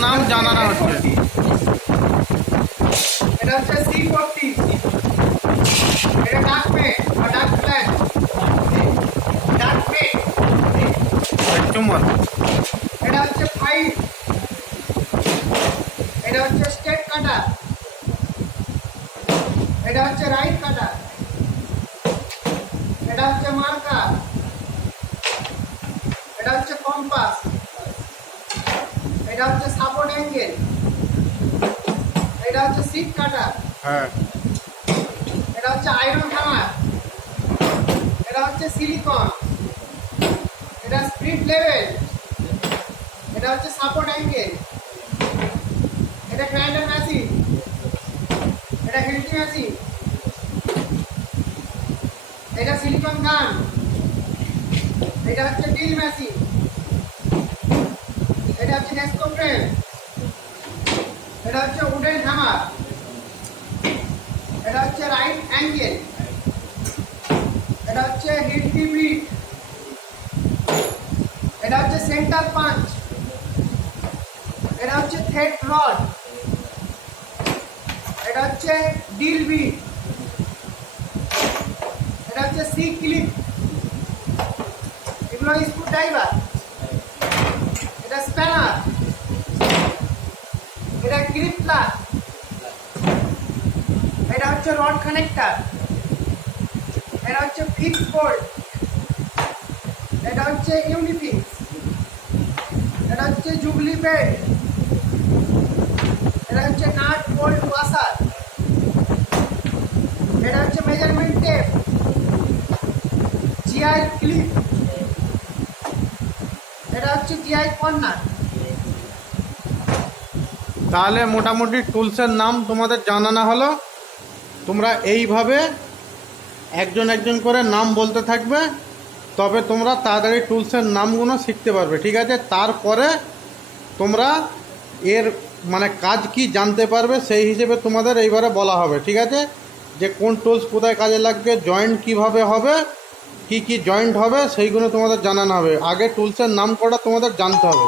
নাম জানানো হচ্ছে এটা হচ্ছে সি ফোরটি এটা ডাক পে আর ডাক প্ল্যান ডাক পে চুম্বন এটা হচ্ছে ফাইভ এটা হচ্ছে স্টেট কাটার এটা হচ্ছে রাইট কাটার এটা হচ্ছে মার্কার এটা হচ্ছে কম্পাস এটা হচ্ছে সাপোর্ট অ্যাঙ্গেল এটা হচ্ছে সিট কাটার হ্যাঁ। এটা হচ্ছে আয়রন হ্যামার এটা হচ্ছে সিলিকন এটা স্পিড লেভেল এটা হচ্ছে সাপোর্ট অ্যাঙ্গেল এটা গ্রাইন্ডার মেশিন এটা হিলটি মেশিন এটা সিলিকন গান এটা হচ্ছে ডিল মেশিন এটা হচ্ছে নেস্কো ফ্রেম এটা হচ্ছে উডেন হ্যামার এটা হচ্ছে রাইট অ্যাঙ্গেল এটা হচ্ছে হিট বিট এটা হচ্ছে সেন্টার পাঞ্চ এটা হচ্ছে থ্রেড রড এটা হচ্ছে ডিল বিট এটা হচ্ছে সি ক্লিপ এগুলো স্ক্রু ড্রাইভার এটা স্প্যানার এটা ক্লিপ প্লাগ এটা হচ্ছে রড কানেক্টর এটা হচ্ছে ফিক্স বোল্ট এটা হচ্ছে ইউনিফিক্স এটা হচ্ছে জুবলি বেড এটা হচ্ছে নাট বোল্ট ওয়াসার এটা হচ্ছে মেজারমেন্ট টেপ জিআই ক্লিপ এটা হচ্ছে জিআই কর্নার তাহলে মোটামুটি টুলসের নাম তোমাদের জানানো হলো, তোমরা এইভাবে একজন একজন করে নাম বলতে থাকবে, তবে তোমরা তাড়াতাড়ি টুলসের নামগুলো শিখতে পারবে, ঠিক আছে? তারপরে তোমরা এর মানে কাজ কি জানতে পারবে সেই হিসেবে তোমাদের এইবারে বলা হবে, ঠিক আছে? যে কোন টুলস কোথায় কাজে লাগবে জয়েন্ট কীভাবে হবে কি কি জয়েন্ট হবে, সেইগুলো তোমাদের জানানো হবে। আগে টুলসের নাম কটা তোমাদের জানতে হবে।